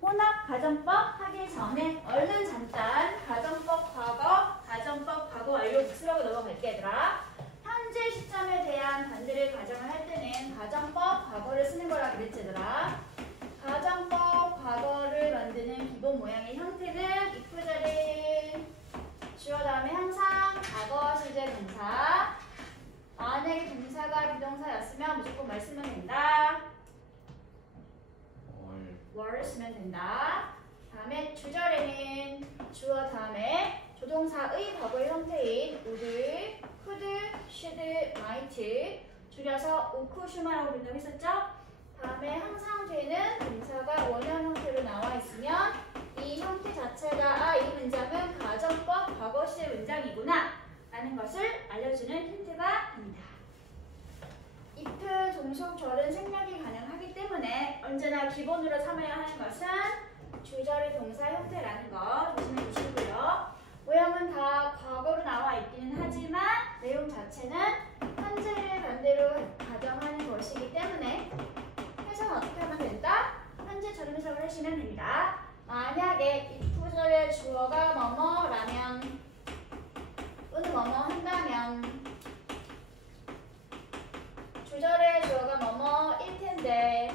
혼합 가정법 하기 전에 얼른 잠깐 가정법 과거, 가정법 과거 완료 복습하고 넘어갈게 얘들아. 현재 시점에 대한 반대를 가정을 할 때는 가정법 과거를 쓰는 거라 그랬지 얘들아. 가정법 과거를 만드는 기본 모양의 형태는 if 자리 주어 다음에 항상 과거 시제 동사. 만약에 동사가 비동사였으면 무조건 말 쓰면 된다. 월을 쓰면 된다. 다음에 주절에는 주어 다음에 조동사의 과거의 형태인 would, could, should, might 줄여서 would, should라고 부른다고 했었죠? 다음에 항상 되는 동사가 원형 형태로 나와 있으면 이 형태 자체가 이 문장은 가정법 과거 시제 문장이구나 라는 것을 알려주는 힌트가 됩니다. if 종속절은 생략이 가능하기 때문에 언제나 기본으로 삼아야 하는 것은 주절의 동사 형태라는 거 조심해 주시고요. 모양은 다 과거로 나와 있기는 하지만 내용 자체는 현재를 반대로 가정하는 것이기 때문에 해석은 어떻게 하면 된다? 현재처럼 해석을 하시면 됩니다. 만약에 if절의 주어가 뭐뭐라면 또는 뭐뭐 한다면 주절의 주어가 뭐뭐일 텐데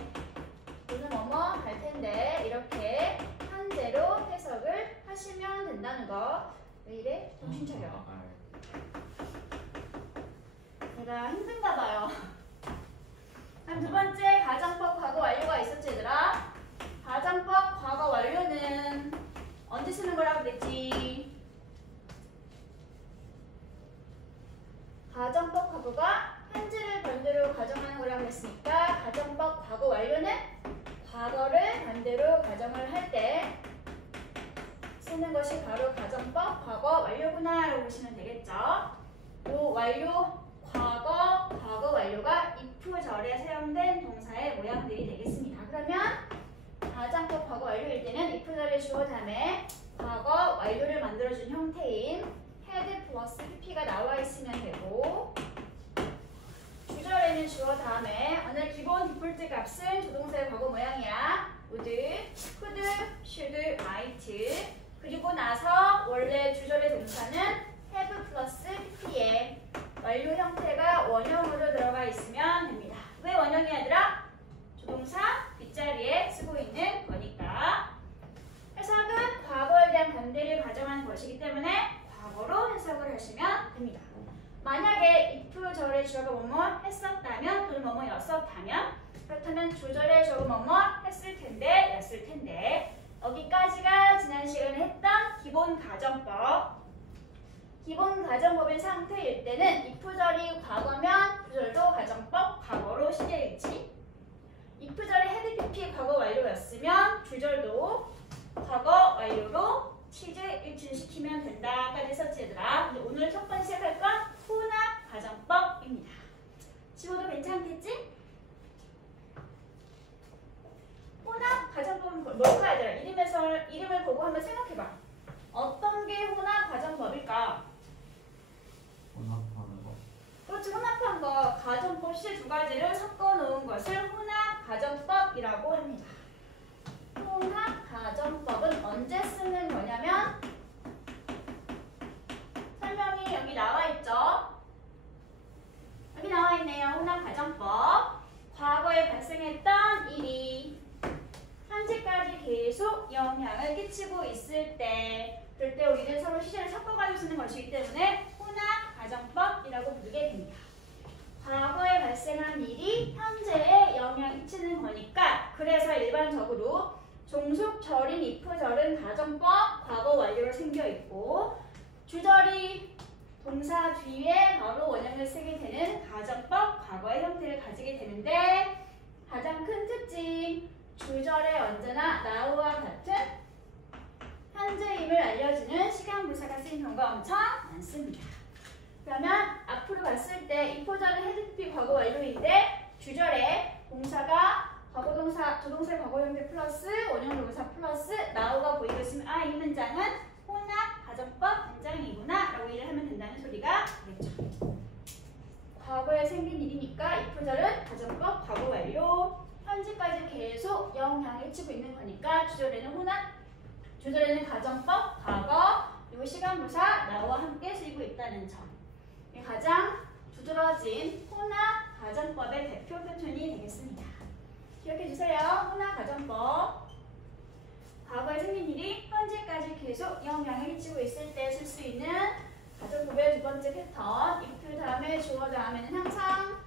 또는 뭐뭐 할 텐데 이렇게 현재로 해석을 하시면 된다는 거. 왜 이래? 정신 차려. 내가 힘든가 봐요. 두 번째 가정법 과거 완료가 있었지 얘들아. 가정법 과거 완료는 언제 쓰는 거라고 그랬지? 가정법 과거가 현재를 반대로 가정하는 거라고 했으니까 가정법 과거 완료는 과거를 반대로 가정을 할 때 쓰는 것이 바로 가정법 과거 완료구나 라고 보시면 되겠죠. 요 완료 과거 완료가 if절에 사용된 동사의 모양들이 되겠습니다. 그러면 가정법 과거 완료일 때는 if절의 주어 다음에 과거 완료를 만들어준 형태인 had 플러스 pp가 나와 있으면 되고 주절에는 주어 다음에 오늘 기본 디폴트 값은 조동사의 과거 모양이야. would, could, should, might 그리고 나서 원래 주절의 동사는 have 플러스 pp에 완료 형태가 원형으로 들어가 있으면 됩니다. 왜 원형이 아니라 조동사 뒷자리에 쓰고 있는 거니까. 해석은 과거에 대한 반대를 가정하는 것이기 때문에 과거로 해석을 하시면 됩니다. 만약에 if절의 주어가 뭐뭐 했었다면 또는 뭐뭐였었다면 그렇다면 주절의 주어가 뭐뭐 했을 텐데 였을 텐데 여기까지가 지난 시간에 했던 기본 가정법. 기본 가정법인 상태일 때는 if절이 과거면 주절도 가정법 과거로 시제일치. if절이 had pp 과거 완료였으면 주절도 과거 완료로 시제 일치를 시키면 된다까지 했었지 얘들아. 근데 오늘 첫 번째 시작할 건 혼합 가정법입니다. 지워도 괜찮겠지? 혼합 가정법은 뭘까 얘들아? 이름을 보고 한번 생각해봐. 어떤 게 혼합 가정법일까? 혼합하는 거. 그렇지, 혼합한 거. 가정법 시 두 가지를 섞어 놓은 것을 혼합 가정법이라고 합니다. 혼합 가정법은 언제 쓰는 거냐면 설명이 여기 나와 있죠. 여기 나와 있네요. 혼합 가정법. 과거에 발생했던 일이 현재까지 계속 영향을 끼치고 있을 때 그럴 때 우리는 서로 시제를 섞어가지고 쓰는 것이기 때문에 혼합 가정법이라고 부르게 됩니다. 과거에 발생한 일이 현재에 영향을 끼치는 거니까 그래서 일반적으로 종속절인 if절은 가정법 과거 완료로 생겨 있고 주절이 동사 뒤에 바로 원형을 쓰게 되는 가정법 과거의 형태를 가지게 되는데 가장 큰 특징 주절에 언제나 now와 같은 현재임을 알려주는 시간 부사가 쓰인 경우가 엄청 많습니다. 그러면 앞으로 봤을 때 if절은 had pp 과거 완료인데 주절에 동사가 과거동사, 조동사의 과거 형태 플러스 원형 동사 플러스 now가 보이고 있으면 이 문장은 혼합 가정법 문장이구나 라고 이해를 하면 된다는 소리가 되겠죠. 과거에 생긴 일이니까 if절은 가정법 과거 완료. 현재까지 계속 영향을 미치고 있는 거니까 주절에는 호나, 주절에는 가정법, 과거, 그리고 시간부사, 나와 함께 쓰이고 있다는 점. 이게 가장 두드러진 호나 가정법의 대표 패턴이 되겠습니다. 기억해 주세요. 호나 가정법. 과거에 생긴 일이 현재까지 계속 영향을 미치고 있을 때 쓸 수 있는 가정법의 두 번째 패턴. if 다음에 주어 다음에는 항상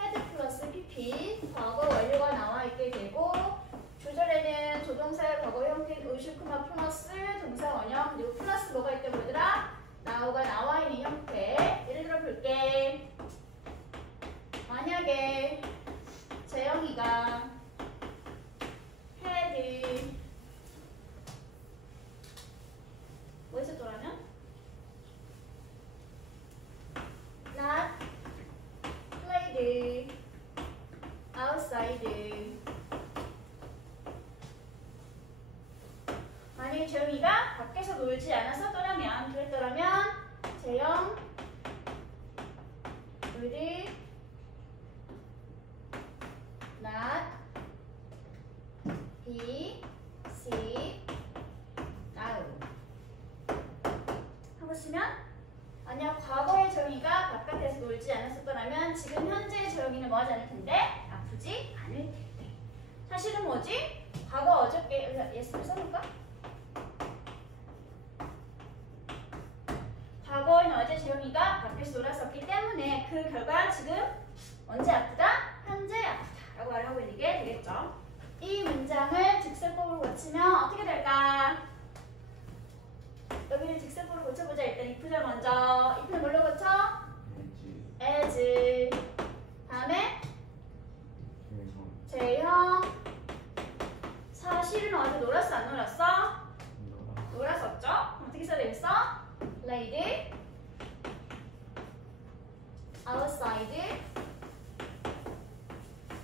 had 플러스 pp 과거 완료가 나와 있게 되고 주절에는 조동사의 과거 형태인 의슈크마 플러스 동사 원형 그리고 플러스 뭐가 있다고 그러더라? now가 나와 있는 형태. 예를 들어 볼게. 만약에 재영이가 had 뭐 있었더라면? not played outside. 만약에 재영이가 밖에서 놀지 않았었더라면, 그랬더라면 재영 would not be sick now. 하고 쓰면 만약 과거의 재영이가 바깥에서 놀지 않았었더라면 지금 현재의 재영이는 뭐 하지 않을 텐데? 아프지 않을 텐데. 사실은 뭐지? 과거 어저께 예스를 써볼까? 과거에는 어제 재영이가 밖에서 놀았었기 때문에 그 결과 지금 언제 아프다? 현재 아프다 라고 말을 하고 있는 게 되겠죠. 이 문장을 직설법으로 고치면 어떻게 될까? 여기를 직설법으로 고쳐보자. 일단 if절 먼저. if는 뭘로 고쳐? as. 다음에 재형. 사실은 어제 놀았어 안 놀았어? 놀았었죠? 어떻게 써야 되겠어? played outside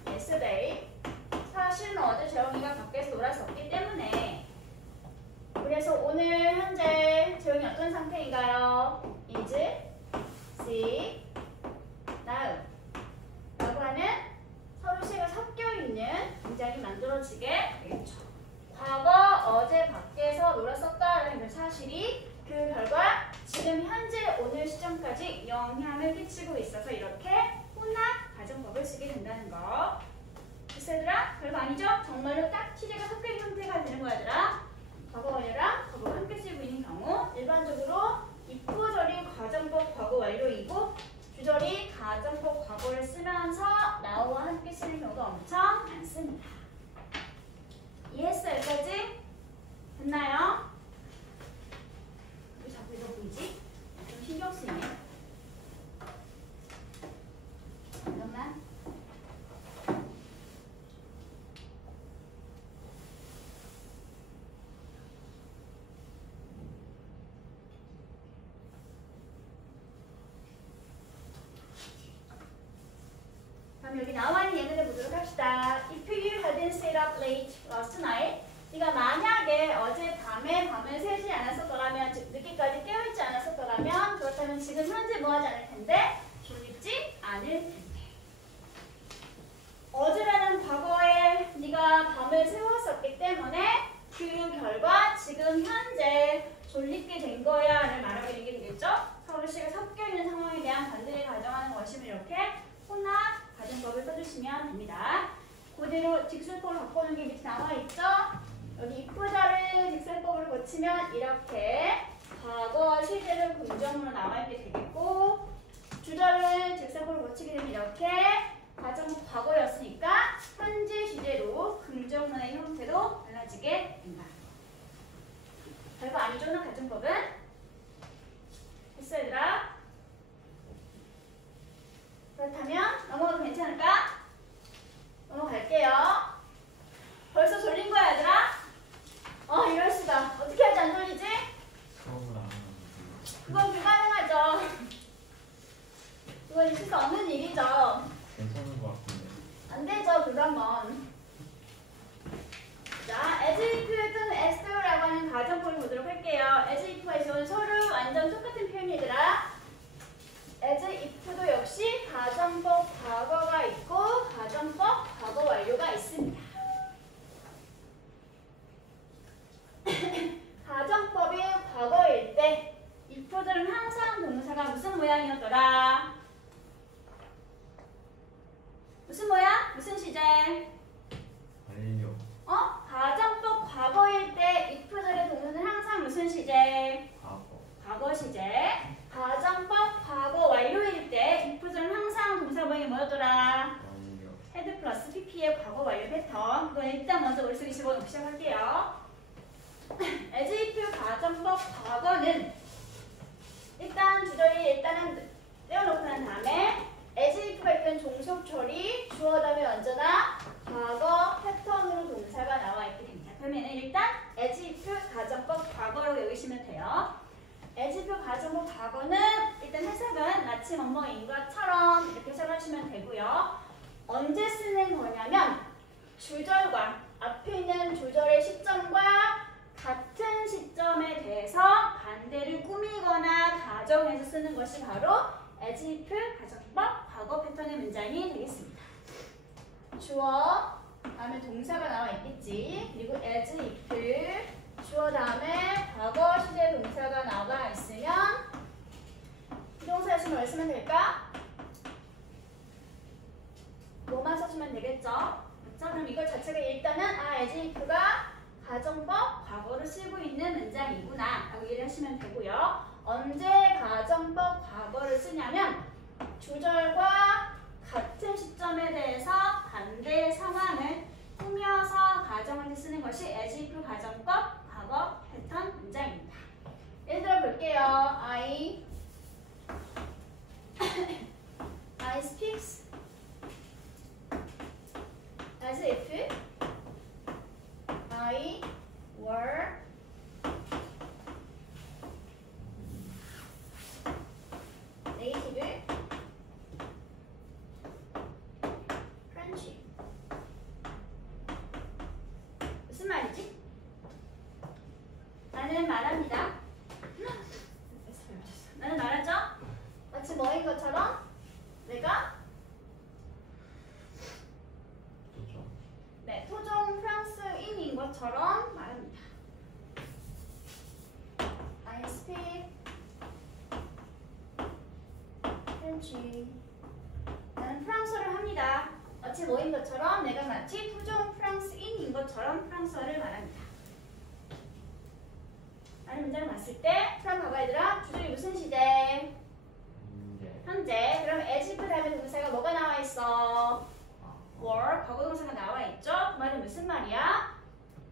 yesterday. 사실은 어제 재영이가 밖에서 놀았었기 때문에 그래서 오늘 현재 재영이 어떤 상태인가요? is sick now 라고 하는 서로 시가 섞여있는 문장이 만들어지게 되겠죠. 과거 어제 밖에서 놀았었다라는 그 사실이 그 결과 지금 현재 오늘 시점까지 영향을 끼치고 있어서 이렇게 혼합 가정법을 쓰게 된다는 거. 됐어 얘들아? 별거 아니죠? 정말로 딱 시제가 섞여있는 형태가 되는 거야 얘들아. 과거 완료랑 과거가 함께 쓰이고 있는 경우 일반적으로 if절이 가정법 과거 완료이고 주절이 가정법 과거를 쓰면서 now와 함께 쓰는 경우가 엄청 많습니다. 이해했어 여기까지? 됐나요? 왜 자꾸 이거 보이지? 좀 신경 쓰이네. 잠깐만. 그럼 여기 나와 있는 예문을 보도록 합시다. If you hadn't stayed up late last night, 네가 만약에 어제 밤에 밤을 새지 않았었더라면, 즉 늦게까지 깨어있지 않았었더라면, 그렇다면 지금 현재 뭐하지 않을 텐데? 졸립지 않을 텐데. 어제라는 과거에 네가 밤을 새웠었기 때문에 그 결과 지금 현재 졸립게 된 거야를 말하고 있는 게 되겠죠? 서로 시가 섞여 있는 상황에 대한 반대를 가정하는 것이면 이렇게 혼합 가정법을 써주시면 됩니다. 그대로 직설법을 바꿔놓은 게 밑에 나와 있죠? 여기 if자를 직설법으로 고치면 이렇게 과거 시제를 긍정문으로 나와 있게 되겠고 주절을 직설법으로 고치게 되면 이렇게 가정은 과거였으니까 현재 시제로 긍정문의 형태로 달라지게 된다. 별거 아니죠? 나 가정법은? 됐어 얘들아? 그렇다면 넘어가도 괜찮을까? 넘어갈게요. 벌써 졸린 거야 얘들아? 이럴 수가. 어떻게 하지 안 졸리지? 그건 불가능하죠. 그건 있을 수 없는 일이죠. 괜찮은 것 같은데. 안 되죠 그런 건. 자, as if 또는 as though라고 하는 가정법을 보도록 할게요. as if와 as 서로 완전 똑같은 표현이더라. as if도 역시 가정법 과거가 있고 가정법 과거 완료가 있습니다. 집어넣기 시작할게요. as if 가정법 과거는 일단 주절이 일단은 떼어놓고 난 다음에 as if가 있던 종속 처리 주어 다음에 언제나 과거 패턴으로 동사가 나와 있게 됩니다. 그러면 일단 as if 가정법 과거로 외우시면 돼요. as if 가정법 과거는 일단 해석은 마치 뭐뭐인 것처럼 이렇게 해석하시면 되고요. 언제 쓰는 거냐면 주절과 앞에 있는 주절의 시점과 같은 시점에 대해서 반대를 꾸미거나 가정해서 쓰는 것이 바로 as if 가정법 과거 패턴의 문장이 되겠습니다. 주어 다음에 동사가 나와 있겠지. 그리고 as if 주어 다음에 과거 시제 동사가 나와 있으면 비동사였으면 뭘 쓰면 될까? 뭐만 써주면 되겠죠? 그렇죠? 그럼 이걸 자체가 일단은 as if가 가정법 과거를 쓰고 있는 문장이구나 라고 이해를 하시면 되고요. 언제 가정법 과거를 쓰냐면 주절과 같은 시점에 대해서 반대 상황을 꾸며서 가정할 때 쓰는 것이 as if 가정법 과거 패턴 문장입니다. 예를 들어 볼게요. I speaks as if I were native French. 무슨 말이지? 나는 말합니다. 나는 말하죠? 마치 뭐인 것처럼 내가 네, 토종 프랑스인인 것처럼 말합니다. I speak French. 나는 프랑스어를 합니다. 마치 뭐인 것처럼 내가 마치 토종 프랑스인인 것처럼 프랑스어를 말합니다. 라는 문장을 봤을 때 그럼 봐봐 얘들아. 주절이 무슨 시제? 현재. 그럼 as if 다음에 동사가 뭐가 나와 있어? were, 과거 동사가 나와 있죠? 그 말은 무슨 말이야?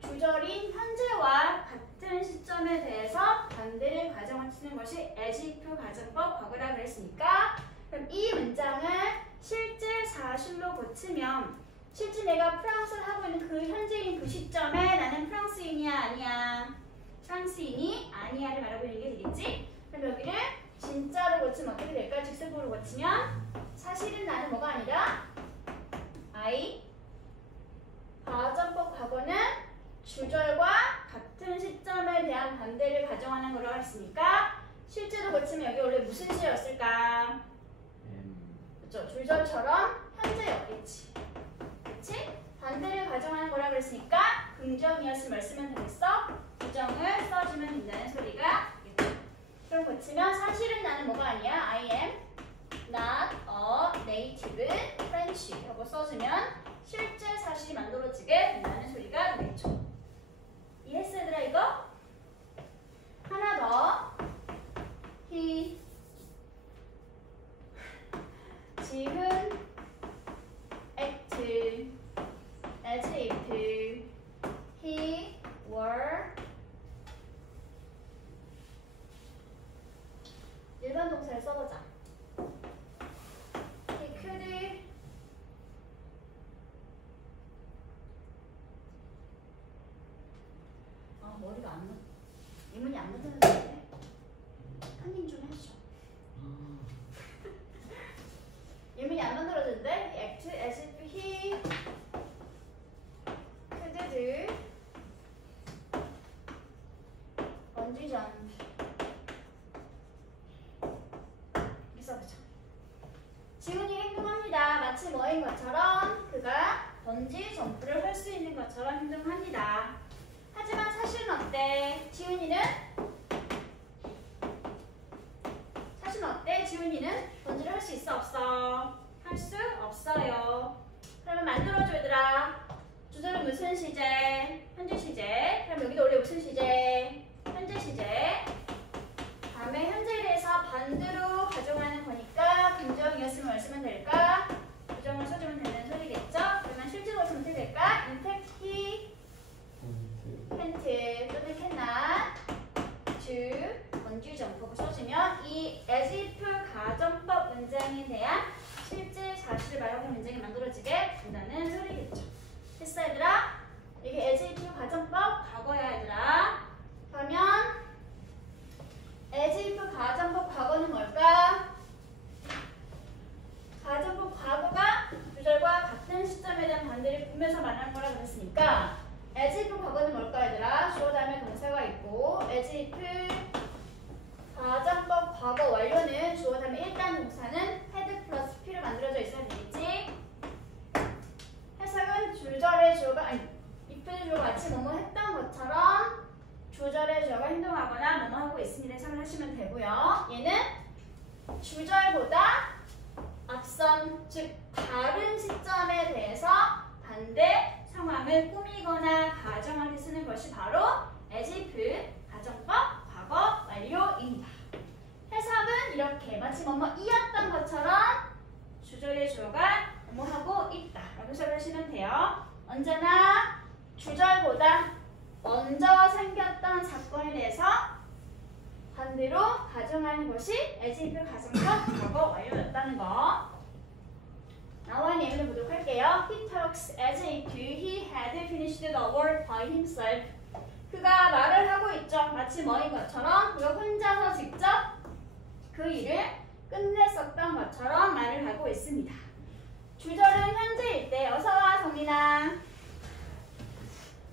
주절인 현재와 같은 시점에 대해서 반대를 가정하시는 것이 as if 가정법 과거라 그랬으니까 그럼 이 문장을 실제 사실로 고치면 실제 내가 프랑스를 하고 있는 그 현재인 그 시점에 나는 프랑스인이야 아니야? 프랑스인이 아니야를 말하고 있는 게 되겠지? 그럼 여기를 진짜로 고치면 어떻게 될까? 직설적으로 고치면 사실은 나는 뭐가 아니라 I 가정법 과거는 주절과 같은 시점에 대한 반대를 가정하는 거라고 했으니까 실제로 고치면 여기 원래 무슨 시였을까? 그렇죠. 주절처럼 현재였겠지. 그치? 반대를 가정하는 거라고 그랬으니까 긍정이었으면 쓰면 되겠어? 부정을 써주면 된다는 소리가 있겠죠. 그럼 고치면 사실은 나는 뭐가 아니야? I am not a native French 하고 써주면 실제 사실이 만들어지게 된다는 소리가 되겠죠. 이해했어 얘들아 이거? 하나 더. He 지금 act as if he were 일반 동사를 써보자. He could 머리가 안 맞. 이문이 안 맞는데 한님 좀 해줘. 이문이 안 만들어졌는데 act as if he could do bungee jump. 이렇게 써보자. 지훈이 행동합니다. 마치 뭐인 것처럼 그가 번지 점프를 할 수 있는 것처럼 행동합니다. 하지만 사실은 어때? 지훈이는? 사실은 어때? 지훈이는 번지를 할 수 있어? 없어? 할 수 없어요. 그러면 만들어줘 얘들아. 주절은 무슨 시제? 현재 시제. 그럼 여기도 원래 무슨 시제? 현재 시제. 다음에 현재에 대해서 반대로 가정하는 거니까 긍정이었으면 뭘 쓰면 될까? 부정을 써주면 되는 소리겠죠? 그러면 실제로 어떻게 될까? In fact, he 마치 뭐뭐 했던 것처럼 주절의 주어가 행동하거나 뭐뭐 하고 있습니다. 해석을 하시면 되고요. 얘는 주절보다 앞선, 즉 다른 시점에 대해서 반대 상황을 꾸미거나 가정하게 쓰는 것이 바로 as if 가정법 과거 완료입니다. 해석은 이렇게 마치 뭐뭐 이었던 것처럼 주절의 주어가 뭐뭐 하고 있다 라고 해석을 하시면 돼요. 언제나 주절보다 먼저 생겼던 사건에 대해서 반대로 가정하는 것이 as if 가정법 과거 완료였다는 거. 나와 예문을 보도록 할게요. He talks as if he had finished the work by himself. 그가 말을 하고 있죠. 마치 뭐인 것처럼 그가 혼자서 직접 그 일을 끝냈었던 것처럼 말을 하고 있습니다. 주절은 현재일 때, 어서와 성민아.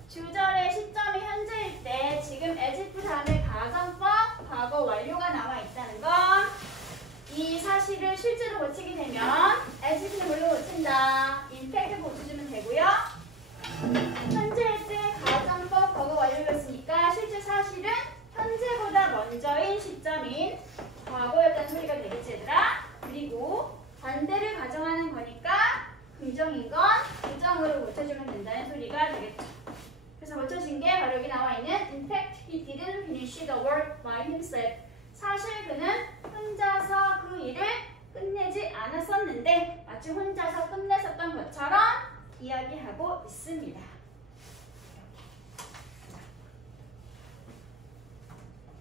주절의 시점이 현재일 때 지금 as if 다음에 가정법 과거 완료가 나와 있다는 건 이 사실을 실제로 고치게 되면 as if는 뭘로 고친다? 임팩트 고쳐주면 되고요. 현재일 때 가정법 과거 완료였으니까 실제 사실은 현재보다 먼저인 시점인 과거였다는 소리가 되겠지 얘들아. 그리고 반대를 가정하는 거니까 긍정인 건 부정으로 고쳐주면 된다는 소리가 되겠죠. 그래서 고쳐진 게 바로 여기 나와 있는 In fact, he didn't finish the work by himself. 사실 그는 혼자서 그 일을 끝내지 않았었는데 마치 혼자서 끝냈었던 것처럼 이야기하고 있습니다.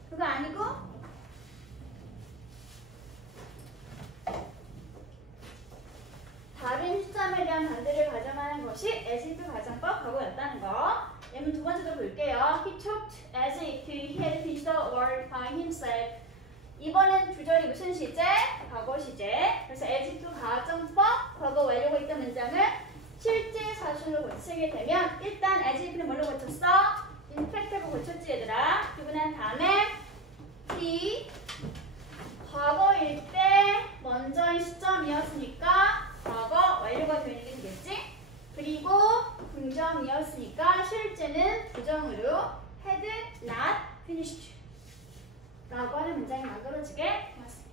그거 아니고 다른 시점에 대한 반대를 가정하는 것이 as if 가정법 과거였다는 거. 예문 두 번째도 볼게요. He talked as if he had finished the work by himself. 이번엔 주절이 무슨 시제? 과거 시제. 그래서 as if 가정법 과거 완료가 있던 문장을 실제 사실로 고치게 되면 일단 as if는 뭘로 고쳤어? 임팩트로 고쳤지 얘들아. 그리고 난 다음에 he 과거일 때 먼저인 시점이었으니까 과거 완료가 되는 게 되겠지? 그리고 긍정이었으니까 실제는 부정으로 had not finished 라고 하는 문장이 만들어지게 되었습니다.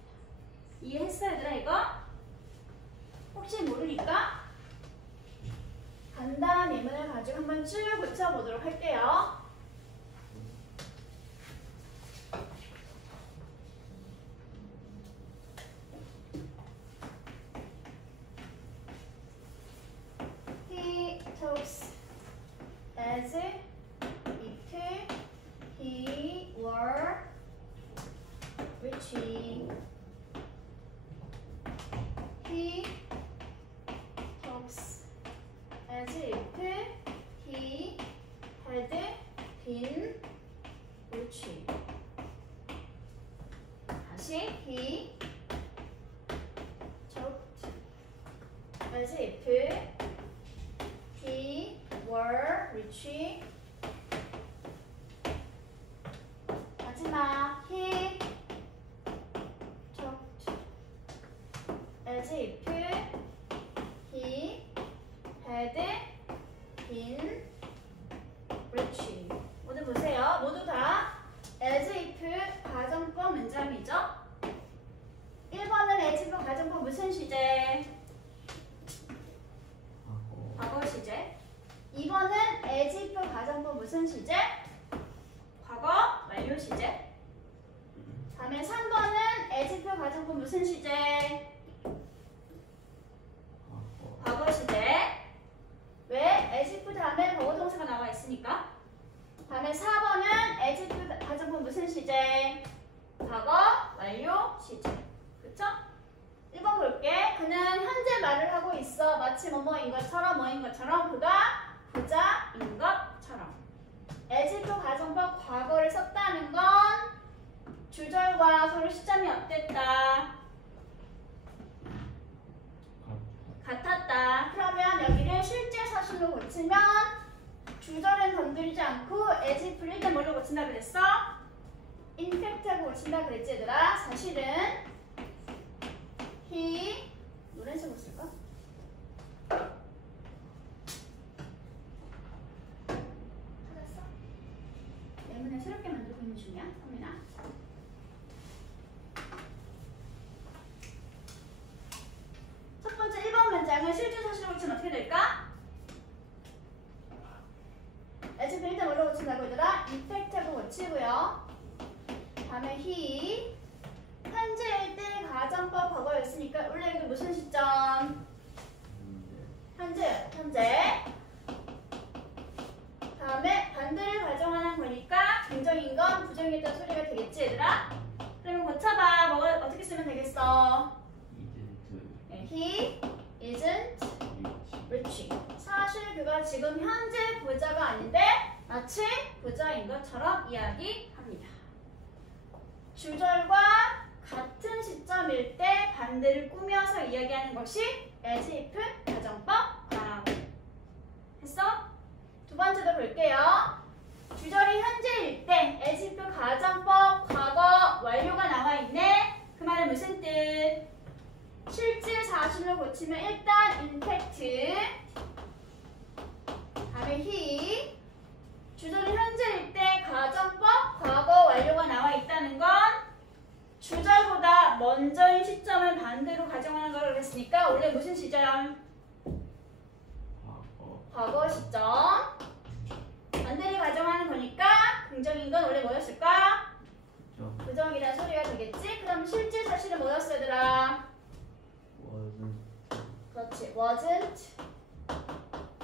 이해했어 얘들아 이거? 혹시 모르니까 간단한 예문을 가지고 한번 쭉 고쳐보도록 할게요. He talks as if he were reaching. He talks as if he had been reaching. 다시 he talked as if he were reaching. 마지막 he talked as if he had been reaching. 모두 보세요. 모두 다 as if 가정법 문장이죠. 1번은 as if 가정법 무슨 시제? 과거 시제. 2번은 as if 가정법 무슨 시제? 과거 완료 시제. 다음에 3번은 as if 가정법 무슨 시제? 과거 시제. 왜? as if 다음에 과거 동사가 나와 있으니까. 다음에 4번은 as if 가정법 무슨 시제? 과거 완료 시제. 그쵸? 1번 볼게. 그는 현재 말을 하고 있어. 마치 뭐뭐인 것처럼 뭐인 것처럼 그가 부자인 것처럼. as if 가정법 과거를 썼다는 건 주절과 서로 시점이 어땠다? 같았다. 그러면 여기를 실제 사실로 고치면 주절은 건드리지 않고 as if를 일단 뭘로 고친다 그랬어? 인팩트하고 고친다 그랬지 얘들아. 사실은 he 노란색으로 쓸까? 고민 중이야, 성민아? 첫 번째 1번 문장은 실제 사실로 고치면 어떻게 될까? 지금 일단 뭘로 고친다고 얘들아? 임팩트로 고치고요. 다음에 he 현재일 때 가정법 과거였으니까 원래 이게 무슨 시점? 현재. 다음에 반대를 가정하는 거니까 긍정인 건 부정이었다는 소리가 되겠지 얘들아? 그러면 고쳐봐. 뭐가 어떻게 쓰면 되겠어? He isn't rich. 사실 그가 지금 현재 부자가 아닌데 마치 부자인 것처럼 이야기합니다. 주절과 같은 시점일 때 반대를 꾸며서 이야기하는 것이 as if 가정법 과거. 했어? 두 번째도 볼게요. 주절이 현재일 때 as if 가정법 과거 완료가 나와 있네. 그 말은 무슨 뜻? 실제 사실로 고치면 일단 임팩트, 다음에 he, 주절이 현재일 때 가정법 과거 완료가 나와 있다는 건 주절보다 먼저인 시점을 반대로 가정하는 거라고 그랬으니까 원래 무슨 시점? 과거 시점. 반대를 가정하는 거니까 긍정인 건 원래 뭐였을까? 부정이라는 소리가 되겠지? 그럼 실제 사실은 뭐였어 얘들아? 그렇지. wasn't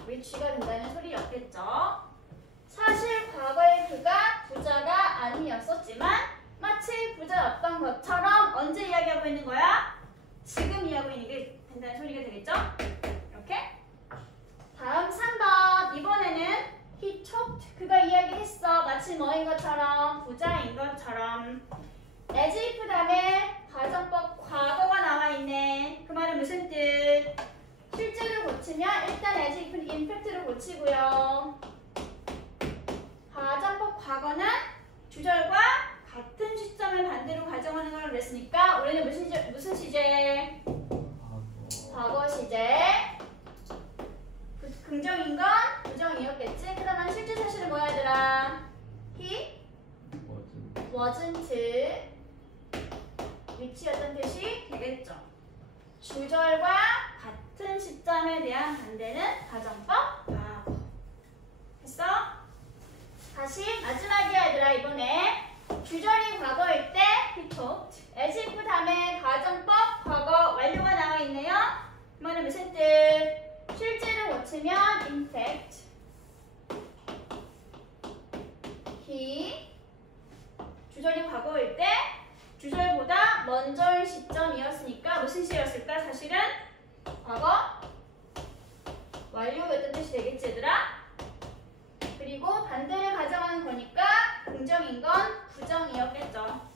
rich가 된다는 소리였겠죠. 사실 과거의 그가 부자가 아니었었지만 마치 부자였던 것처럼 언제 이야기하고 있는 거야? 지금 이야기하고 있는 게 된다는 소리가 되겠죠? 이렇게. 다음 3번. 이번에는 he talked. 그가 이야기했어. 마치 뭐인 것처럼? 부자인 것처럼. as if 다음에 가정법 과거가 나와 있네. 그 말은 무슨 뜻? 실제를 고치면 일단 as if는 imperfect로 고치고요. 가정법 과거는 주절과 같은 시점을 반대로 가정하는 걸 그랬으니까 우리는 무슨 시제? 과거 시제. 긍정인 건 부정이었겠지? 그러면 실제 사실은 뭐야 얘들아? He wasn't 위치였던 뜻이 되겠죠. 주절과 같은 시점에 대한 반대는 가정법 과거. 했어? 다시 마지막이야 얘들아. 이번에 주절이 과거일 때 he talked, as if 다음에 가정법 과거 완료가 나와 있네요. 그 말은 무슨 뜻? 실제를 고치면 in fact he 주절이 과거일 때 주절보다 먼저인 시점이었으니까 무슨 시였을까? 사실은 과거 완료였던 뜻이 되겠지 얘들아? 그리고 반대를 가정하는 거니까 긍정인 건 부정이었겠죠.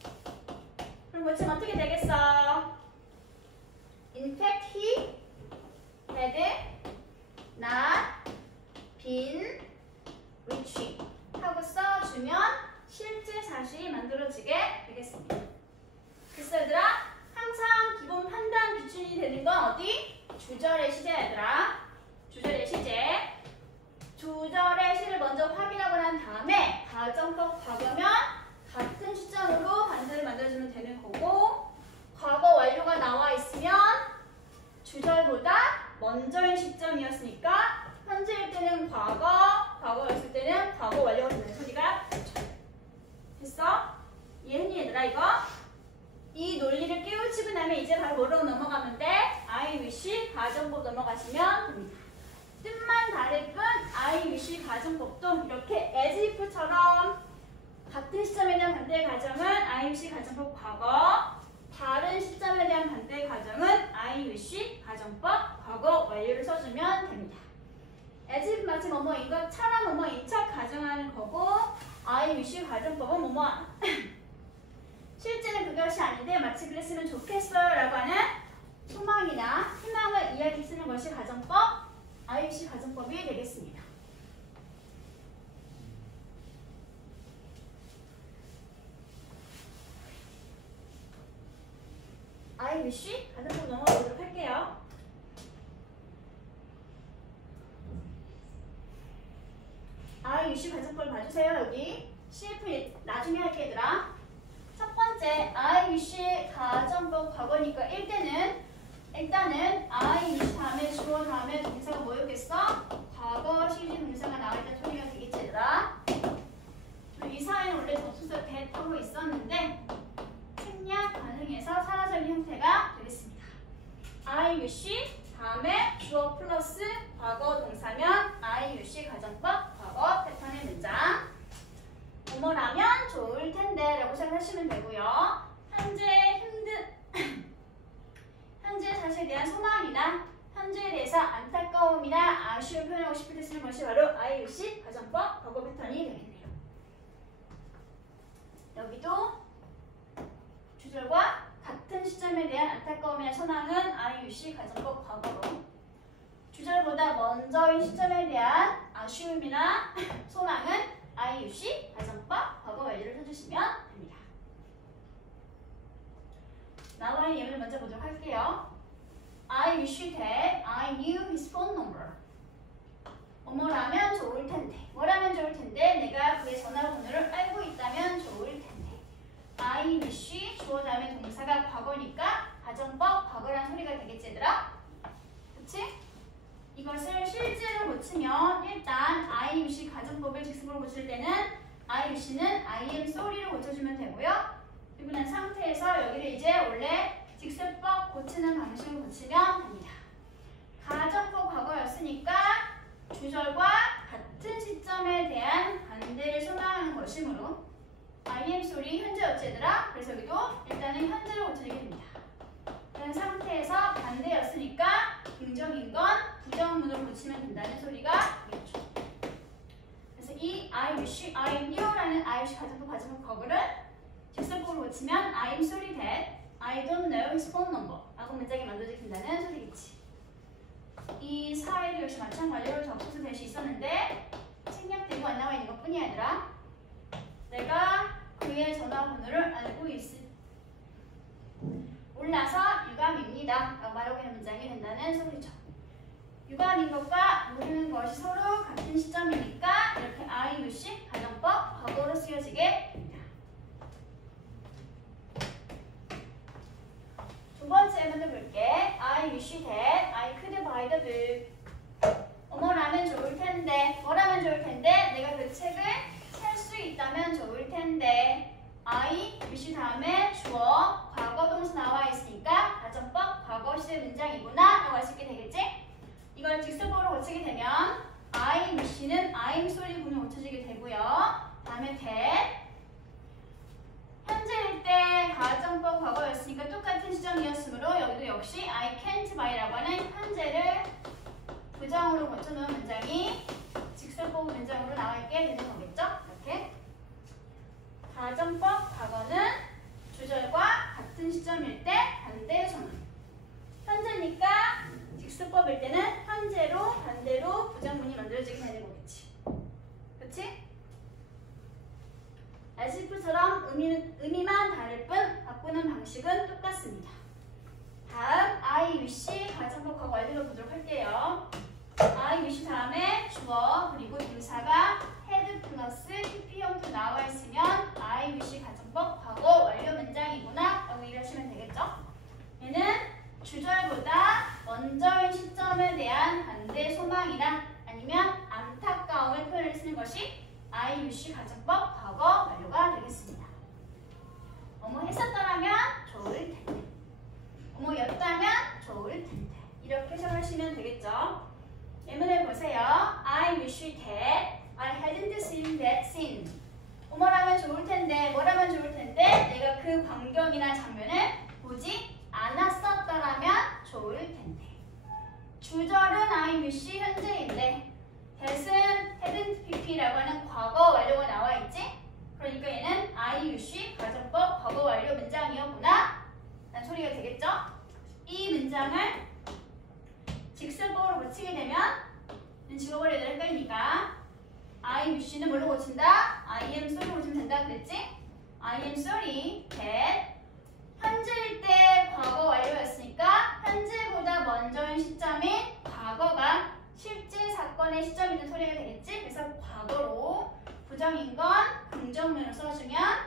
그럼 고치면 어떻게 되겠어? In fact he had not been rich 하고 써주면 실제 사실이 만들어지게 되겠습니다. 됐어 얘들아? 항상 기본 판단 기준이 되는 건 어디? 주절의 시제 얘들아. 주절의 시제. 주절의 시를 먼저 확인하고 난 다음에 가정법 과거면 같은 시점으로 반대를 만들어주면 되는 거고, 과거 완료가 나와 있으면 주절보다 먼저인 시점이었으니까 현재일 때는 과거, 과거였을 때는 과거 완료가 되는 소리가 됐어? 이해했니 얘들아 이거? 이 논리를 깨우치고 나면 이제 바로 뭐로 넘어가면 돼? I wish 가정법 넘어가시면 됩니다. 뜻만 다를 뿐 I wish 가정법도 이렇게 as if처럼 같은 시점에 대한 반대 가정은 I wish 가정법 과거, 다른 시점에 대한 반대 가정은 I wish 가정법 과거 완료를 써주면 됩니다. as if 마치 뭐뭐인 것처럼 뭐뭐인 척 가정하는 거고, I wish 가정법은 뭐뭐 실제는 그것이 아닌데 마치 그랬으면 좋겠어요 라고 하는 소망이나 희망을 이야기 쓰는 것이 가정법, I wish 가정법이 되겠습니다. I wish 가정법 넘어가도록 할게요. I wish 가정법 봐주세요. 여기 CF 나중에 할게 얘들아. 첫 번째 I wish 가정법 과거니까 일단은 I wish 다음에 주어 다음에 동사가 뭐였겠어? 과거 시제 동사가 나올 때 소리가 되겠지 얘들아. 이 사이는 원래 접수사 대하고 있었는데 생략 가능해서 사라진 형태가 되겠습니다. I wish 다음에 주어 플러스 과거 동사면 I wish 가정법 과거 패턴의 문장. 뭐뭐라면 좋을 텐데 라고 생각하시면 되고요. 현재 사실에 대한 소망이나 현재에 대해서 안타까움이나 아쉬움을 표현하고 싶을 때 쓰는 것이 바로 I wish 가정법 과거 패턴이 되겠네요. 여기도 주절과 같은 시점에 대한 안타까움이나 소망은 I wish 가정법 과거로, 주절보다 먼저인 시점에 대한 아쉬움이나 소망은 I wish 가정법 과거 완료를 써주시면 됩니다. 나와의 예문을 먼저 보도록 할게요. I wish that I knew his phone number. 뭐뭐라면 좋을 텐데, 뭐라면 좋을 텐데 내가 그의 전화번호를 알고 있다면 좋을 텐데. I wish 주어 다음에 동사가 과거니까 가정법 과거라는 소리가 되겠지 얘들아? 그치? 이것을 실제로 고치면 일단 I wish 가정법을 직습으로 고칠 때는 I wish는 I am sorry로 고쳐주면 되고요. 그리고 난 상태에서 여기를 이제 원래 직습법 고치는 방식으로 고치면 됩니다. 가정법 과거였으니까 주절과 같은 시점에 대한 반대를 소망하는 것이므로 I am sorry 현재 어째더라? 그래서 여기도 일단은 현재로 고쳐지게 됩니다. 그런 상태에서 반대였으니까 긍정인 건 부정문으로 고치면 된다는 소리가 있죠. 그래서 이 I wish, I knew라는 I wish 가정법 과거를 직설법으로 고치면 I'm sorry that I don't know his phone number 라고 문장이 만들어지게 된다는 소리겠지. 이 사회도 역시 마찬가지로 접속사 대시 있었는데 생략되고 안 나와 있는 것 뿐이야 얘들아. 내가 그의 전화번호를 알고 몰라서 유감입니다 라고 말하고 있는 문장이 된다는 소리죠. 유감인 것과 모르는 것이 서로 같은 시점이니까 이렇게 I wish 가정법 과거로 쓰여지게 됩니다. 두 번째 문제 볼게. I wish that I could buy the book. 뭐라면 좋을 텐데, 뭐라면 좋을 텐데 내가 그 책을 살 수 있다면 좋을 텐데. I wish 다음에 주어 과거 동사 나와 있으니까 가정법 과거 시제 문장이구나 라고 할 수 있게 되겠지? 이걸 직설법으로 고치게 되면 I wish는 I'm sorry 구문으로 고쳐지게 되고요. 다음에 that 현재일 때 가정법 과거였으니까 똑같은 시점이었으므로 여기도 역시 I can't buy라고 하는 현재를 부정으로 고쳐놓은 문장이 직설법 문장으로 나와 있게 되는 거겠죠? 이렇게 가정법 과거는 주절과 같은 시점일 때 반대의 소문, 현재니까 직설법일 때는 현재로 반대로 부정문이 만들어지게 되는 거겠지. 그치? as if처럼 의미만 다를 뿐 바꾸는 방식은 똑같습니다. 다음 I wish 가정법 과거 완료로 보도록 할게요. I wish 다음에 주어 그리고 동사가 had 플러스 PP 형태 나와 있으면 I wish 가정법 과거 완료 문장이구나 라고 이해하시면 되겠죠? 얘는 주절보다 먼저인 시점에 대한 반대 소망이나 아니면 안타까움을 표현을 쓰는 것이 I wish 가정법 과거 완료가 되겠습니다. 했었더라면 좋을 텐데, 였다면 좋을 텐데 이렇게 해석하시면 되겠죠. 예문을 보세요. I wish that I hadn't seen that scene. 뭐라면 좋을 텐데, 뭐라면 좋을 텐데 내가 그 광경이나 장면을 보지 않았었더라면 좋을 텐데. 주절은 I wish 현재인데 that은 hadn't pp라고 하는 과거 완료가 나와 있지? 그러니까 얘는 I wish 가정법 과거 완료 문장이었구나 라는 소리가 되겠죠? 이 문장을 직설법으로 고치게 되면 직업을 얘들 헷갈리니까 I wish는 뭘로 고친다? I am sorry로 고치면 된다 그랬지? I am sorry that 현재일 때 과거 완료였으니까 현재보다 먼저인 시점인 과거가 실제 사건의 시점이든 소리가 되겠지? 그래서 과거로 부정인 건 긍정문을 써주면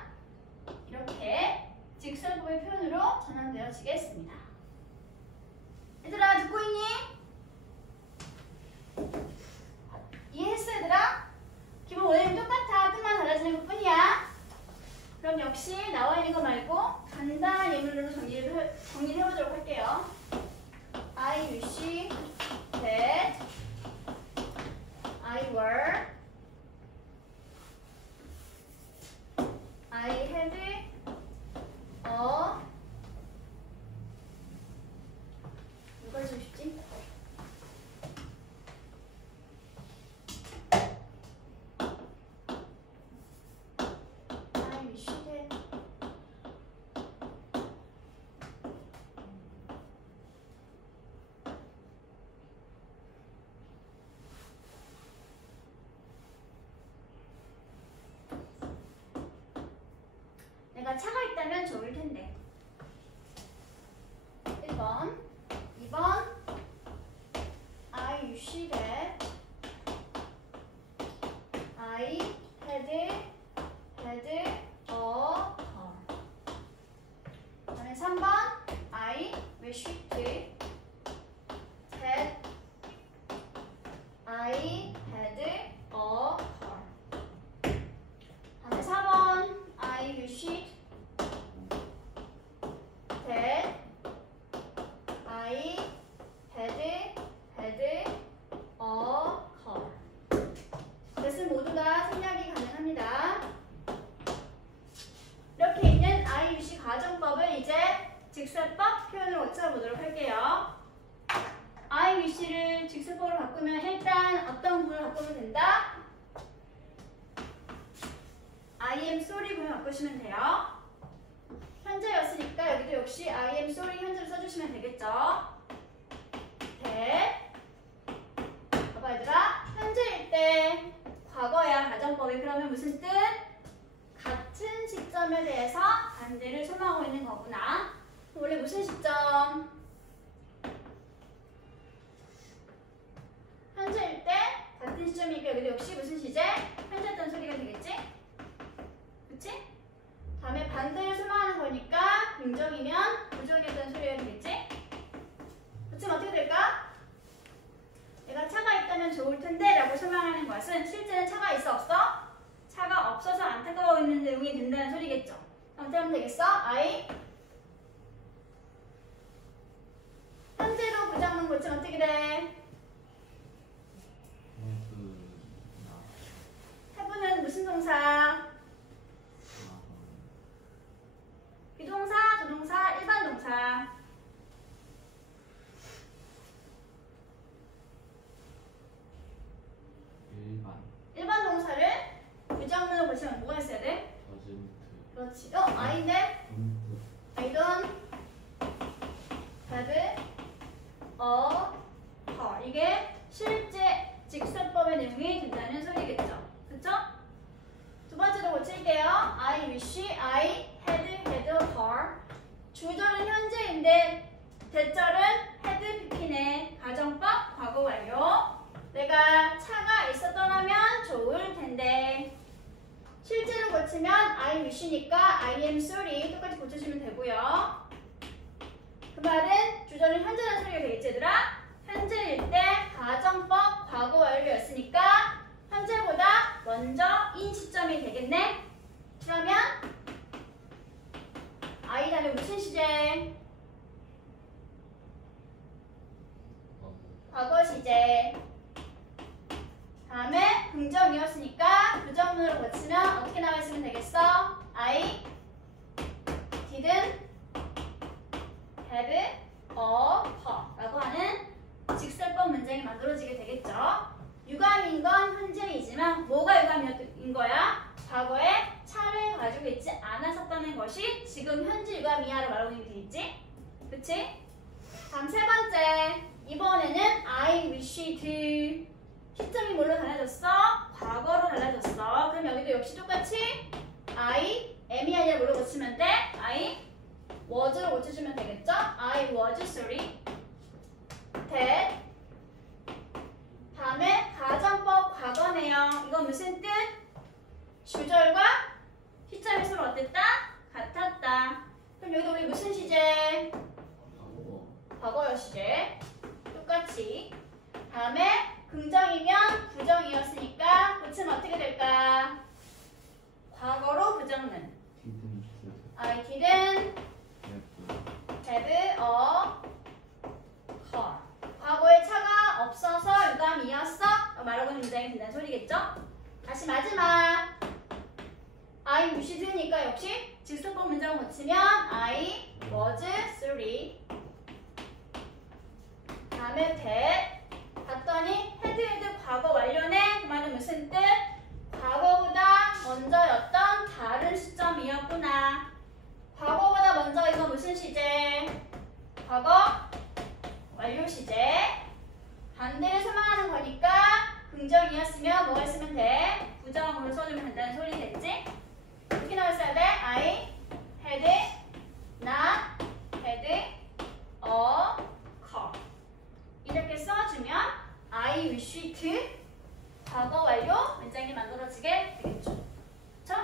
이렇게 직설법의 표현으로 전환되어지겠습니다. 얘들아 듣고 있니? 이해했어 얘들아? 기본 원래는 똑같아. 뜻만 달라지는 것 뿐이야. 그럼 역시 나와 있는 거 말고 간단한 예문으로 정리를 해보도록 할게요. I wish that I had a 누가 해주고 싶지? I wish that 내가 차가 있다면 좋을 텐데. 1번 2번 I wish that I had a car. 그다음에 3번 I wished that I had a car. 다음에 4번 I wished that I had a car. 이것은 모두 다 생략이 가능합니다. 이렇게 있는 I wish 가정법을 이제 직설법 표현으로 고쳐보도록 할게요. I wish를 직설법으로 바꾸면 일단 어떤 구문을 바꾸면 된다? I am sorry 구문 바꾸시면 돼요. 현재였으니까 여기도 역시 I am sorry 현재로 써주시면 되겠죠. 봐봐 얘들아, 현재일 때 과거야 가정법이. 그러면 무슨 뜻? 같은 시점에 대해서 반대를 소망하고 있는 거구나. 원래 무슨 시점? 현재일 때 같은 시점이니까 여기도 역시 무슨 시제? 현재였던 소리가 되겠지? 그치? 다음에 반대를 소망하는 거니까 긍정이면 부정이었던 소리가 되겠지? 그치면 어떻게 될까? 내가 차가 있다면 좋을 텐데 라고 소망하는 것은 실제는 차가 있어 없어? 차가 없어서 안타까워 있는 내용이 된다는 소리겠죠. 어떻게 하면 되겠어? I 현재로 부정문 고치면 어떻게 돼? 해부는 무슨 동사? 비동사, 조동사, 일반 동사. 일반 동사를 부정문으로 고치면 뭐가 있어야 돼? 그렇지. I인데? I don't have a car. 이게 실제 직설법의 내용이 된다는 소리겠죠. 그쵸? 두 번째로 고칠게요. I wish I had a car. 주절은 현재인데 대절은 had pp네. 가정법 과거 완료. 내가 차가 있었더라면 좋을 텐데. 실제로 고치면 I wish니까 I am sorry 똑같이 고쳐주면 되고요. 그 말은 주절은 현재라는 소리가 되겠지 얘들아? 현재일 때 가정법 과거 완료였으니까 현재보다 먼저인 시점이 되겠네. 그러면 I 다음에 무슨 시제? 과거 시제. 다음에 긍정이었으니까 부정문으로 고치면 어떻게 나와 있으면 되겠어? I didn't have a car 라고 하는 직설법 문장이 만들어지게 되겠죠. 유감인 건 현재이지만 뭐가 유감인 거야? 과거에 차를 가지고 있지 않았었다는 것이 지금 현재 유감이야 라고 말하고 있는 게 되겠지? 그치? 다음 세 번째. 이번에는 I wished. 시점이 뭘로 달라졌어? 과거로 달라졌어. 그럼 여기도 역시 똑같이 I am이 아니라 뭘로 고치면 돼? I was로 고쳐주면 되겠죠? I was sorry that. 다음에 가정법 과거네요. 이건 무슨 뜻? 주절과 wishd니까 역시 직설법 문장을 고치면 I was 3. 다음에 that 봤더니 had 과거 완료네. 그 말은 무슨 뜻? 과거보다 먼저였던 다른 시점이었구나. 과거보다 먼저 이거 무슨 시제? 과거 완료 시제. 반대를 설명하는 거니까 긍정이었으면 뭐가 있으면 돼? 부정으로 써주면 된다는 소리겠지? 이렇게 나왔어야 돼. I had not had a car. 이렇게 써주면 I wished 과거 완료 문장이 만들어지게 되겠죠. 그쵸?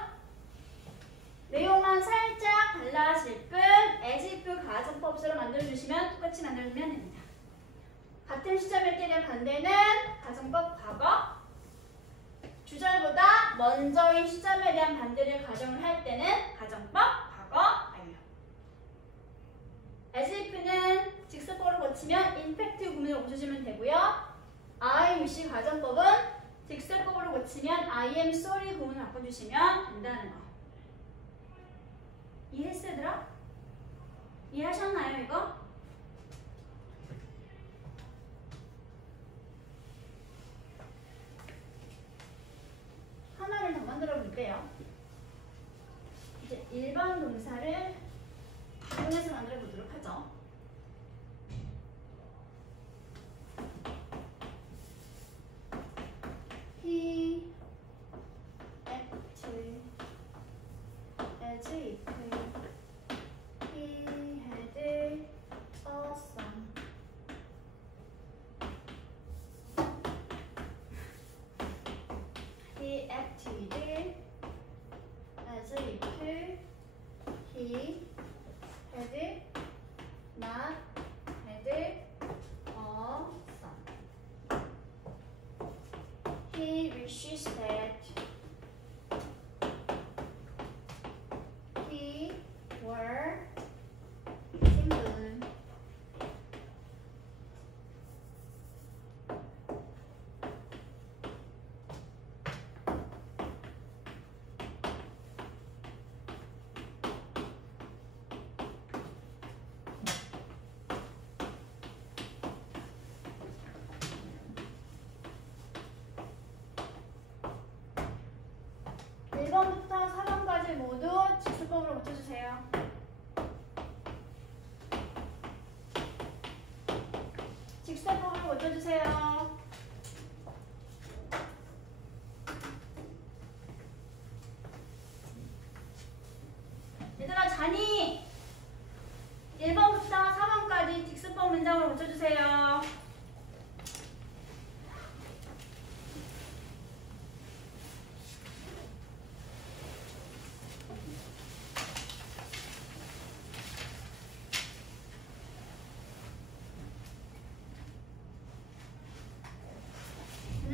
내용만 살짝 달라질 뿐 as if 가정법으로 만들어주시면 똑같이 만들어주면 됩니다. 같은 시점일 때 대한 반대는 가정법 과거, 주절보다 먼저인 시점에 대한 반대를 가정을 할 때는 가정법 과거 완료. as if는 직설법으로 고치면 임팩트 구문을 고쳐주면 되고요. I wish 가정법은 직설법으로 고치면 I am sorry 구문을 바꿔주시면 된다는 거. 이해했어요, 얘들아? 이해하셨나요, 이거? 하나를 더 만들어 볼게요. 이제 일반 동사를 이용해서 만들어 보도록 하죠. He acted as if he had a son. He acted as if he had not had a son. He wishes that he were single. (1번부터) (4번까지) 모두 직설법으로 고쳐주세요. 직설법으로 고쳐주세요. 얘들아 자니 1번부터 4번까지 직설법 문장으로 고쳐주세요.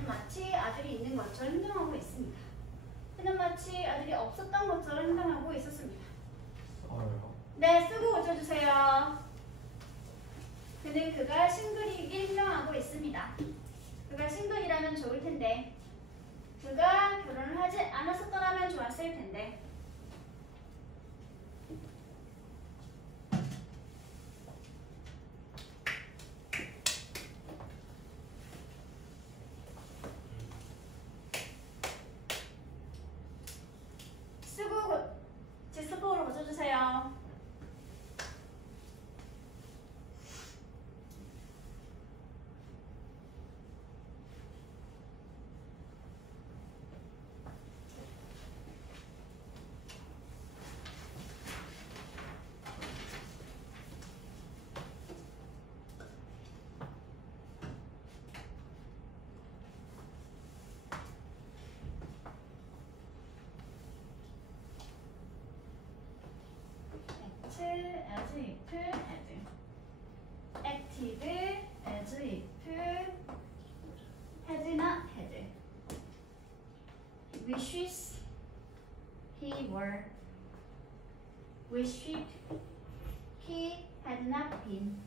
마치 아들이 있는 것처럼 행동하고 있습니다. 그는 마치 아들이 없었던 것처럼 행동하고 있었습니다. 네, 쓰고 고쳐주세요. 그는 그가 싱글이길 행동하고 있습니다. 그가 싱글이라면 좋을 텐데, 그가 결혼을 하지 않았었더라면 좋았을 텐데. 직설법으로 고쳐주세요. as if had, acted as if had not had, wishes he were, wished he had not been.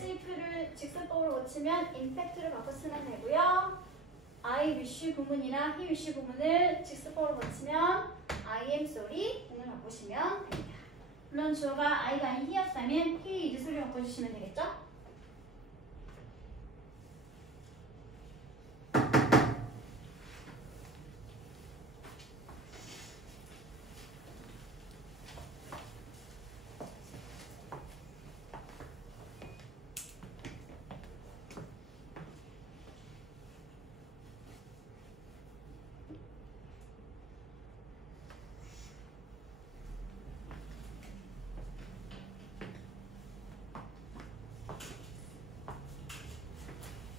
as if를 직설법으로 고치면 임팩트를 바꿔 쓰면 되고요. I wish 부문이나 he wish 부문을 직설법으로 고치면 I am sorry 부문을 바꾸시면 됩니다. 물론 주어가 I가 아닌 he였다면 he is 소리 바꿔주시면 되겠죠?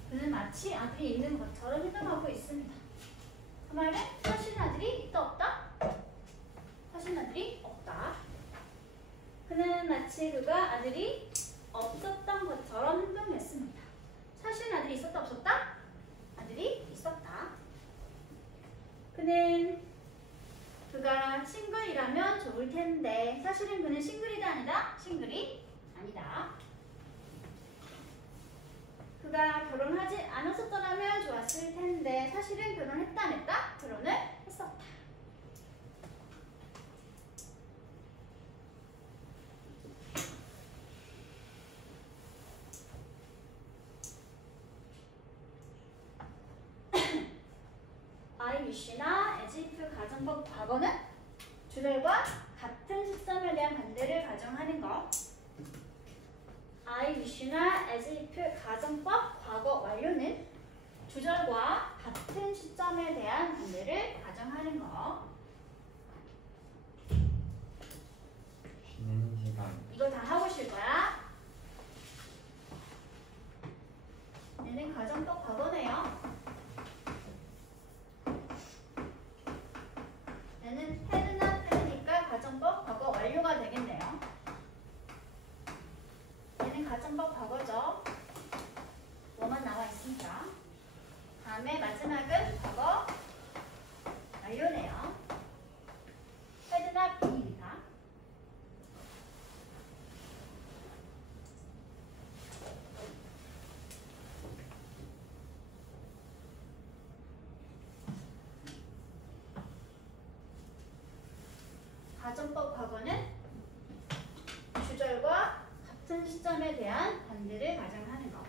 그는 마치 아들이 있는 것처럼 행동하고 있습니다. 그 말은 사실 아들이 있다 없다? 사실 아들이 없다. 그는 마치 그가 아들이 없었던 것처럼 행동했습니다. 사실 아들이 있었다 없었다? 아들이 있었다. 그가 싱글이라면 좋을 텐데 사실은 그는 싱글이다 아니다? 싱글이 아니다. 그가 결혼하지 않았었더라면 좋았을 텐데 사실은 결혼했다 안 했다? 결혼을 했었다. I wish나 as if 가정법 과거는 주절과 같은 시점에 대한 반대를 가정하는 것. I wish나 as if 가정법 과거 완료는 주절과 같은 시점에 대한 반대를 가정하는 것. 쉬는 시간. 이거 다 하고 쉴 거야. 얘는 가정법 과거네요. 얘는 had나 had니까 가정법 과거 완료가 되겠네요. 얘는 가정법 과거죠. 뭐만 나와 있습니다. 다음에 마지막은 과거 완료네요. had나 be입니다. 가정법 과거는 주절과 같은 시점에 대한 반대를 가정하는 것.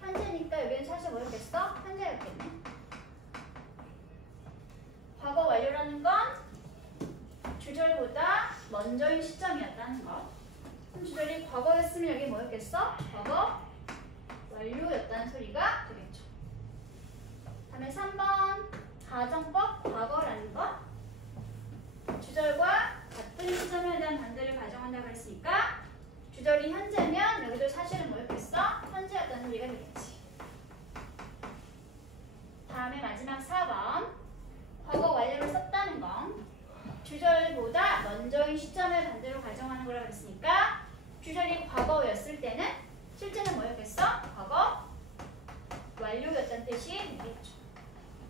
현재니까 여기는 사실 뭐였겠어? 현재였겠네. 과거 완료라는 건 주절보다 먼저인 시점이었다는 것. 그럼 주절이 과거였으면 여기 뭐였겠어? 과거 완료였다는 소리가 되겠죠. 다음에 3번 가정법 과거라는 것. 주절과 같은 시점에 대한 반대를 가정한다고 했으니까 주절이 현재면 여기도 사실은 뭐였겠어? 현재였다는 소리가 되겠지. 다음에 마지막 4번 과거 완료를 썼다는 건 주절보다 먼저인 시점을 반대로 가정하는 거라고 했으니까 주절이 과거였을 때는 실제는 뭐였겠어? 과거 완료였다는 뜻이 되겠죠.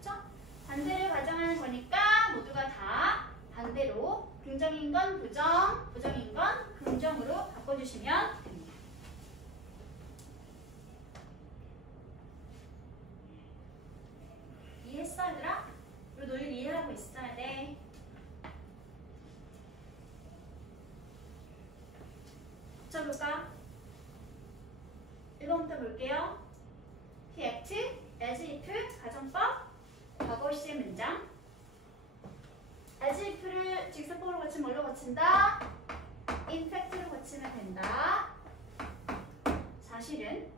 그렇죠? 반대를 가정하는 거니까 모두가 다 반대로 긍정인 건 부정, 부정인 건 긍정으로 바꿔주시면 됩니다. 이해했어 얘들아? 이 논리 이해하고 있어야 돼. 자 볼까? 1번부터 볼게요. He acted as if 가정법 과거 시제 문장. as if를 직설법으로 고치면 뭘로 고친다? 임팩트로 고치면 된다. 사실은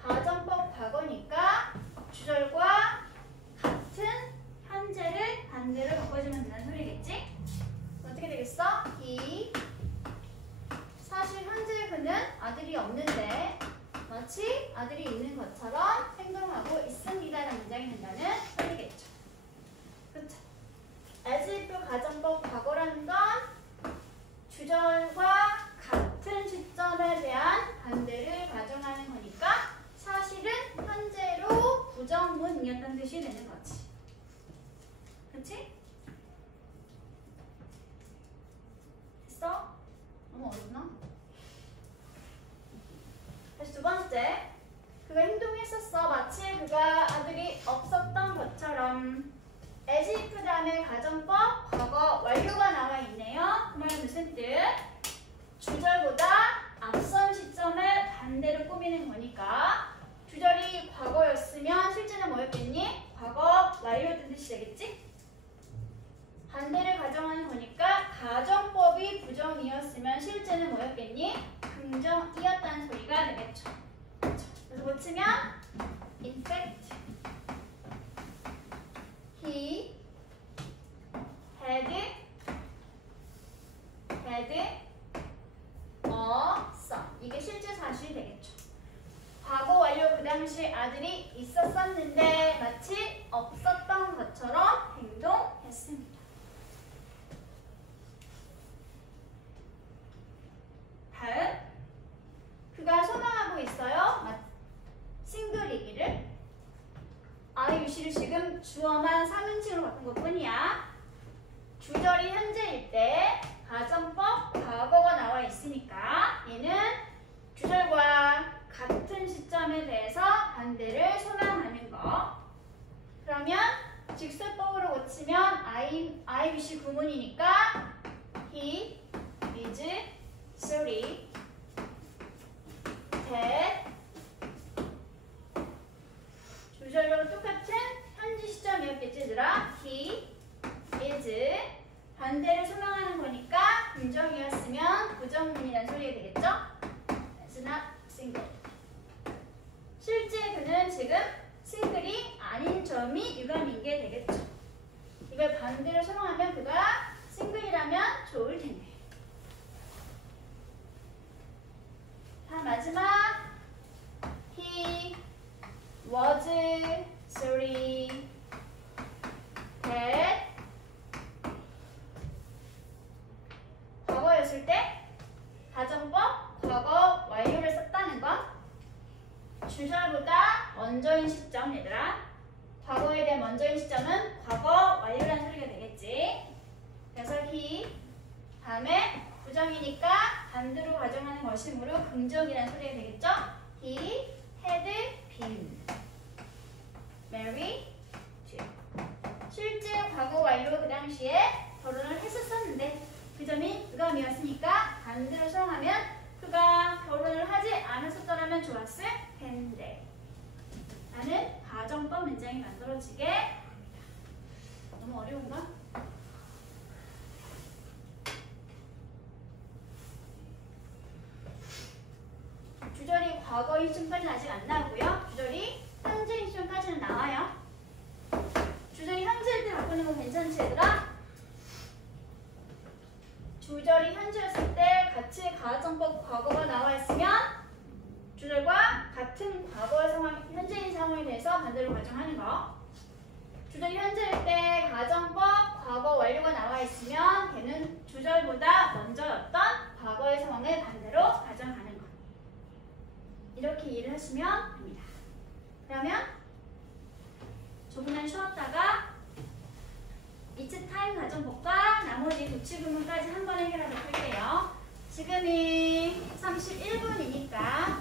가정법 과거니까 주절과 같은 현재를 반대로 바꿔주면 된다는 소리겠지? 어떻게 되겠어? he 사실 현재 그는 아들이 없는데 마치 아들이 있는 것처럼 행동하고 있습니다라는 문장이 된다는 소리겠죠. 그렇죠? as if 가정법 과거라는 건 주절과 같은 시점에 대한 반대를 가정하는 거니까 사실은 현재로 부정문이었다는 뜻이 되는 거지. 그치? 됐어? 너무 어렵나? 번째, 그가 행동했었어. 마치 그가 아들이 없었던 것처럼. as if 다음에 가정법, 과거 완료가 나와 있네요. 그 말은 무슨 뜻? 주절보다 앞선 시점을 반대로 꾸미는 거니까 주절이 과거였으면 실제는 뭐였겠니? 과거 완료된 뜻이 되겠지? 반대를 가정하는 거니까 가정법이 부정이었으면 실제는 뭐였겠니? 긍정이었다는 소리가 되겠죠. 그래서 고치면 in fact he had a son. 이게 실제 사실이 되겠죠. 과거 완료 그 당시 아들이 있었었는데 마치 없었던 것처럼 행동했습니다. 다음, 그가 소망하고 있어요. 싱글이기를. I, UC를 지금 주어만 3인칭으로 바꾼 것 뿐이야. 주절이 현재일 때 가정법 과거가 나와 있으니까 얘는 주절과 같은 시점에 대해서 반대를 소망하는 거. 그러면 직설법으로 고치면 I, UC 구문이니까 he is sorry that 주절과 똑같은 현재 시점이었겠지 얘들아. he is 반대를 소망하는 거니까 긍정이었으면 부정문이라는 소리가 되겠죠? It's not single. 실제 그는 지금 싱글이 아닌 점이 유감인 게 되겠죠. 이걸 반대로 소망하면 그가 싱글이라면 좋을 텐데. 자, 마지막. He was sorry that 과거였을 때 가정법 과거 완료를 썼다는 건 주절보다 먼저인 시점 얘들아. 과거에 대한 먼저인 시점은 과거 완료라는 소리가 되겠지. 그래서 he 다음에 부정이니까 반대로 가정하는 것이므로 긍정이라는 소리가 되겠죠. He had been married to. 실제 과거 완료 그 당시에 결혼을 했었었는데 그 점이 유감이었으니까 반대로 사용하면 그가 결혼을 하지 않았었더라면 좋았을 텐데 라는 가정법 문장이 만들어지게 됩니다. 너무 어려운가? 주절이 과거인 시점까지는 아직 안 나오고요. 주절이 현재인 시점까지는 나와요. 주절이 현재일 때 바꾸는 건 괜찮지 얘들아? 주절이 현재였을 때 같이 가정법 과거가 나와 있으면 주절과 같은 과거의 상황, 현재인 상황에 대해서 반대로 가정하는 거. 주절이 현재일 때 가정법 과거 완료가 나와 있으면 걔는 주절보다 먼저였던 과거의 상황을 반대로 가정하는 거. 이렇게 이해를 하시면 됩니다. 그러면 조금만 쉬었다가 It's time 가정법과 나머지 구치구문까지 한 번에 해결하도록 할게요. 지금이 31분이니까